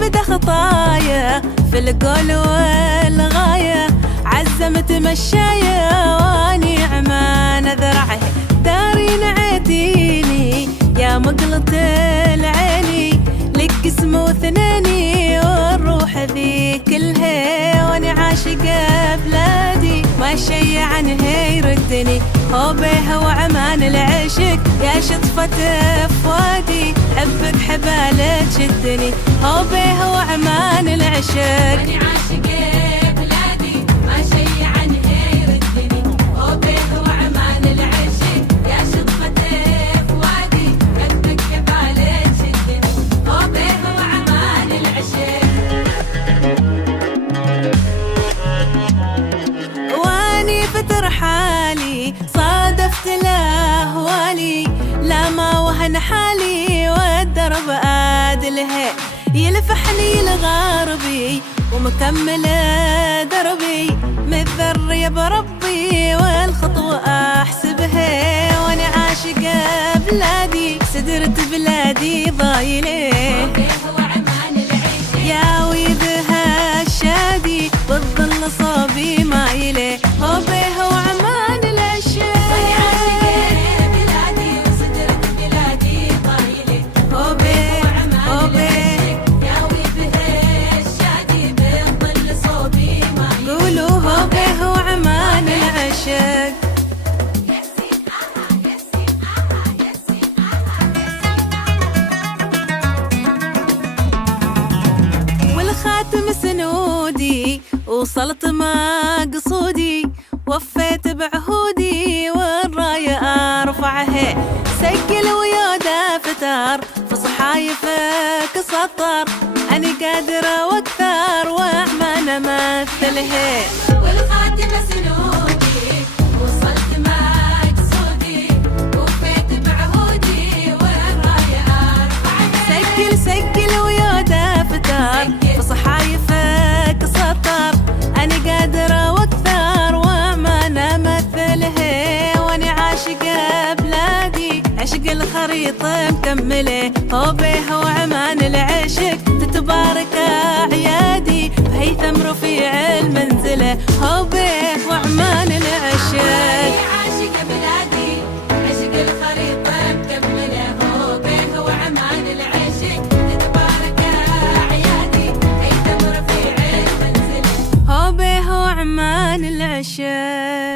بدا خطايا في القول والغاية، عزمت مشايا واني عمان ذرعه، داري نعديني يا مقلة العيني، لك اسم وثناني والروح ذي كلها، واني عاشقة بلادي ما شي عنها يردني، هو بيها وعمان العشق يا شطفة فؤادي، حبك حبالة تشدني، هو بيها وعمان العشق واني عاشقة بلادي ما شي عنها يردني، هو بيها وعمان العشق يا شطفة فؤادي، حبك حبالة تشدني، هو بيها وعمان العشق. واني فتر حالي صادفت الاهوالي، لا ما وهن حالي والدرب ادلها، يلفحني لغربي ومكمل دربي، متذر يا بربي والخطوة احسبها، وانا عاشقة بلادي سدرت بلادي ضايله، بيها وعمان العشق يا ويبها الشادي بالظل صوبي مايله، هو بيها وعمان العشق واني عاشقة بلادي وصدرت بلادي طايلة، هو بيه هو وعمان بيه العشق يا ويبها الشادي بالظل صوبي مايل. قولوا هو بيه وعمان العشق. والخاتم سنودي وصلت ما قصودي، وفيت بعهودي والراية ارفعها، سجل ويا فتار في صحايفك سطر، أنا قادرة واكثر وعمان امثلها، والخاتم سنودي وصلت مقصودي، وفيت بعهودي والراية ارفعها، سجل ويا فتار في صحايفك سطر، أنا قادرة واكثر وعمان امثلها، واني عاشقة بلادي عشق الخريطة مكملة، هو بيها وعمان العشق تتبارك اعيادي، بهيثم رفيع المنزلة، هو بيه وعمان العشق. واني عاشقة بلادي عشق الخريطة مكملة، هو بيها وعمان العشق تتبارك أعيادي، هيثم رفيع المنزلة. هو بيه وعمان العشق.